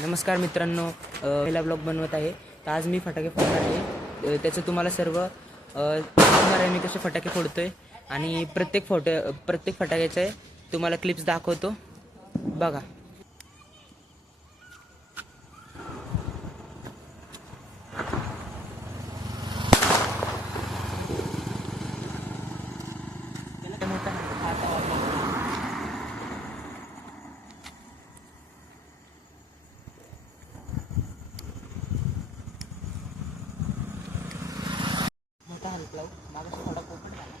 नमस्कार मित्रांनो, पहिला ब्लॉग बनवत आहे. तर आज मी फटाके फोडणार आहे. त्याचं तुम्हाला सर्व दाखवणार आहे मी कसे फटाके फोडतोय आणि प्रत्येक फटाक्याचे तुम्हाला क्लिप्स दाखवतो, बघा. मोठा हलक लावू, मागाशी थोडा पोपट झाला.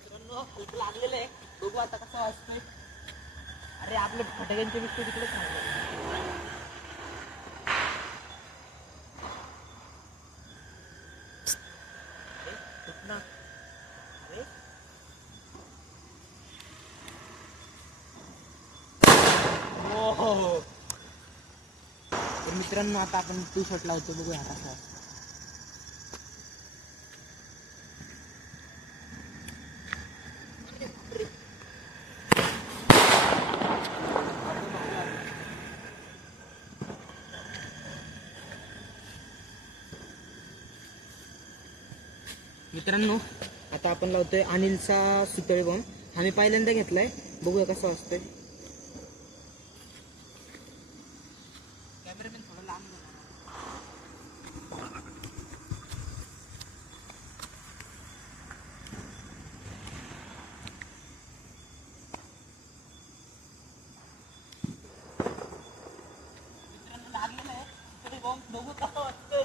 मित्रांनो, हलक लागलेलं आहे, बघू आता कसं वाजतोय. अरे आपले फटाक्यांचे विकतो तिकडे थांबले. तर मित्रांनो, आता आपण टी शर्ट लावतो, बघूया कसा आहे. मित्रांनो, आता आपण लावतोय अनिलचा सुतळी बॉम्ब. हा मी पहिल्यांदा घेतलाय, बघूया कसा वाजतोय. कॅमेरामॅन थोडा लांब लागलेला आहे सुतळी बॉम्ब, बघू कसा वाजतोय.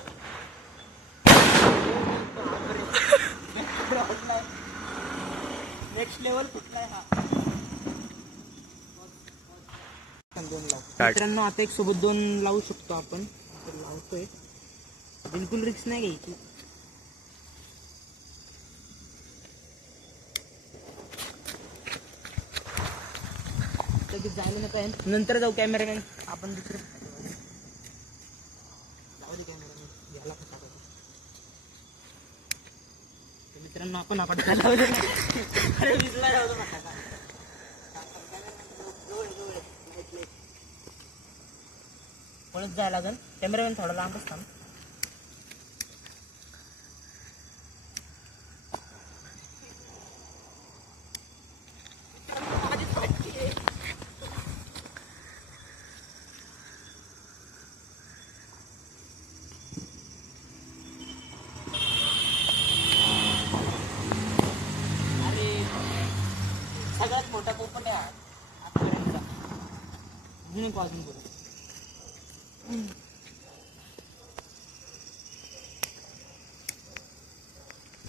नेक्स्ट लेवल कुठला आहे हा. मित्रांनो, आता एक सोबत दोन लावू शकतो आपण. तर लावतोय, बिलकुल रिस्क नाही घ्यायची. लगेच जायला नका, नंतर जाऊ कॅमेरामॅन. आपण दुसरे जाऊ दे कॅमेरामॅन, याला फटाका. मित्रांनो, आपण अरे विजला जाऊ फटाका. पळत जायला लागेल. कॅमेरामॅन थोडा लांबच थांब. सगळ्यात मोठा पोपट आहे आजपर्यंतचा. अजून एक वाजून बोलू.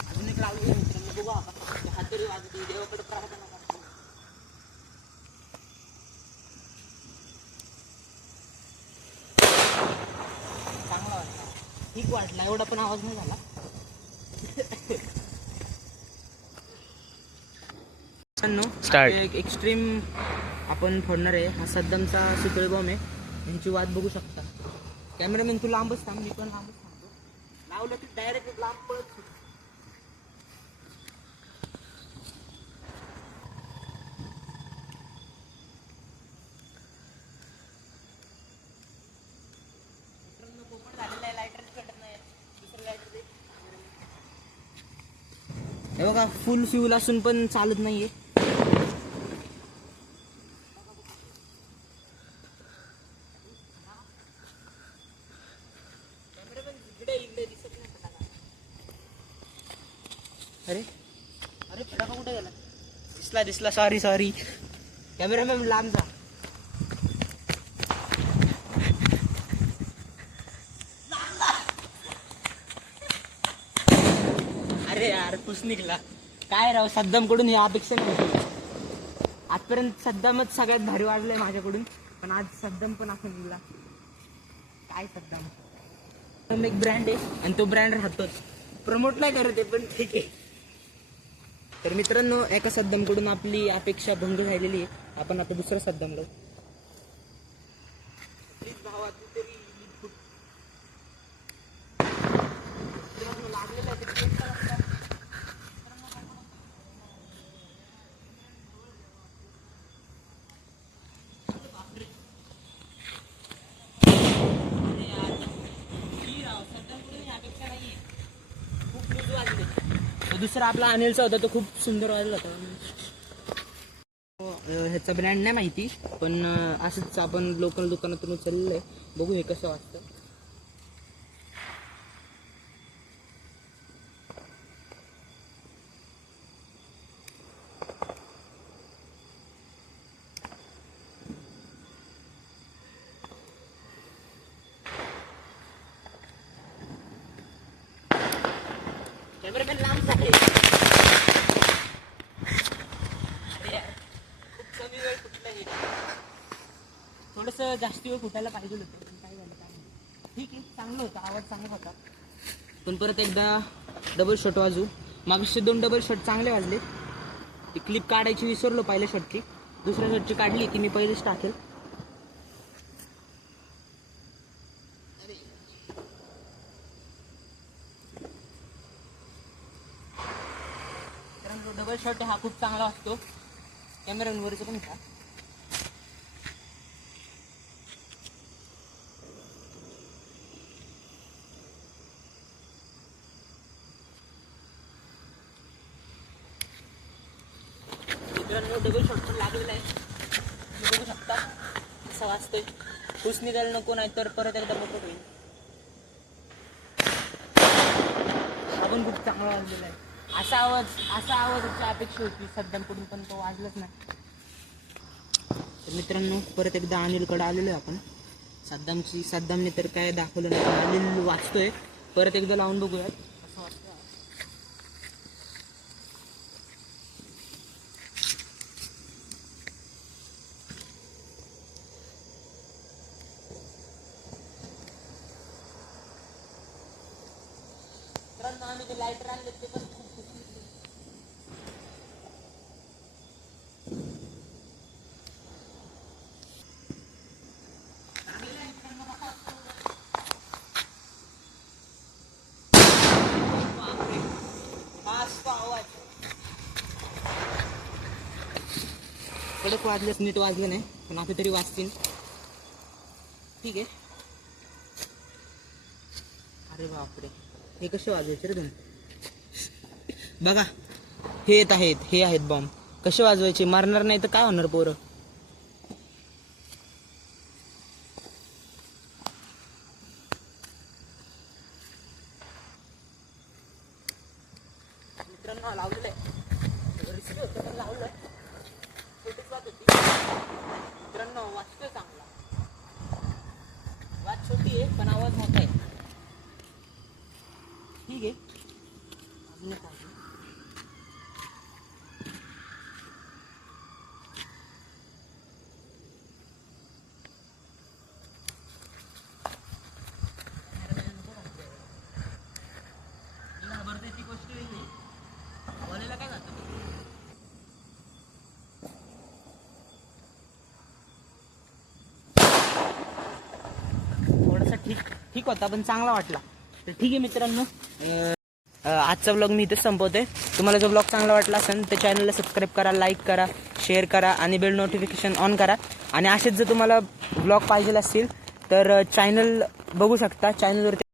अजून एक लावली मित्रांनो, बघू आता हात तरी वाजते. देवाकडे प्रार्थना करतो. चांगला वाटला, ठीक वाटला, एवढा पण आवाज नाही झाला. एक एक्स्ट्रीम आपण फोडणार आहे. हा सद्दामचा सुतळी बॉम्ब आहे. यांची वाट बघू शकता. कॅमेरामॅन तू लांबच थांब, मी पण लांबच थांबतो. लावलं की डायरेक्ट लांब पळत सुटतो. पोपट झालेला आहे, लायटर भेटत नाही. दुसरं लायटर दे. हे बघा, फुल फ्यूल असून पण चालत नाहीये. अरे अरे फटाका कुठे गेला? दिसला. सॉरी कॅमेरामॅन लांब जा. अरे यार, खुश निघला. काय राव, सद्दामकडून ही अपेक्षा नव्हती. आजपर्यंत सद्दामच सगळ्यात भारी वाजलाय माझ्याकडून, पण आज सद्दाम पण असं निघला. काय सद्दाम एक ब्रँड आहे आणि तो ब्रँड राहतोच. प्रमोट नाही करत आहे, पण ठीक आहे. तर मित्रांनो, एका सद्दामकडून आपली अपेक्षा भंग झालेली आहे. आपण आता दुसरा सद्दाम लावू. प्लीज भावा, तू तरी लागलेला आहे. दुसरा आपला अनिलचा होता तो खूप सुंदर वाजला होता. ह्याचा ब्रँड नाही माहिती, पण असंच आपण लोकल दुकानातून उचललेलं आहे. बघू हे कसं वाटतं. कॅमेरामॅन लांब झाले. खूप कमी वेळ फुटला हे. थोडंसं जास्ती वेळ फुटायला पाहिजे होतं, पण काय झालं काय नाही. ठीक आहे, चांगलं होतं, आवाज चांगला होता. पण परत एकदा डबल शॉट वाजू. मागचे 2 डबल शॉट चांगले वाजले. ती क्लिप काढायची विसरलो पहिल्या शॉटची. दुसऱ्या शॉटची काढली ती मी पहिलेच टाकेल. डबल शॉट हा खूप चांगला असतो. कॅमेरावरचं पण का मित्रांनो, डबल शॉट पण लागलेला आहे. तुम्ही बघू शकता कसं वाजतोय. पुसणी द्यायला नको, नाही तर परत एकदा मोठं होईल. हा पण खूप चांगला वाजलेला आहे. असा आवाजाची अपेक्षा होती सद्दामकडून, पण तो वाजलाच नाही. तर मित्रांनो, परत एकदा अनिलकडे आलेलो आहे आपण. सद्दामने तर काय दाखवलं नाही. अनिल वाचतोय. परत एकदा लावून बघूयात कसं वाटतं. मित्रांनो, आम्ही जे लाईटर आणले ते पण खूप कडक वाजलेच, नीट वाजले नाही, पण आता तरी वाजतील. ठीक आहे. अरे बापरे, हे कसे वाजवायचे रे तुम्ही? बघा, हे आहेत बॉम्ब. कसे वाजवायचे? मारणार नाही तर काय होणार पोरं? मित्रांनो, लावलेलं आहे. रिस्की होतं पण लावलं आहे. छोटीच वाज होती. मित्रांनो, वाजतोय चांगला. वाज छोटी आहे पण आवाज मोठा आहे. ठीक आहे. अजून एक वाजलं. ती गोष्ट वेगळी. बोलायला काय जातं? थोडासा ठीक होता, पण चांगला वाटला. तर ठीक आहे मित्रांनो, आजचा ब्लॉग मी इथेच संपवतोय. तुम्हाला जो ब्लॉग चांगला वाटला असेल तर चॅनलला सबस्क्राईब करा, लाईक करा, शेअर करा आणि बेल नोटिफिकेशन ऑन करा. आणि असेच जर तुम्हाला ब्लॉग पाहिजे असतील तर चॅनल बघू शकता. चॅनलवरती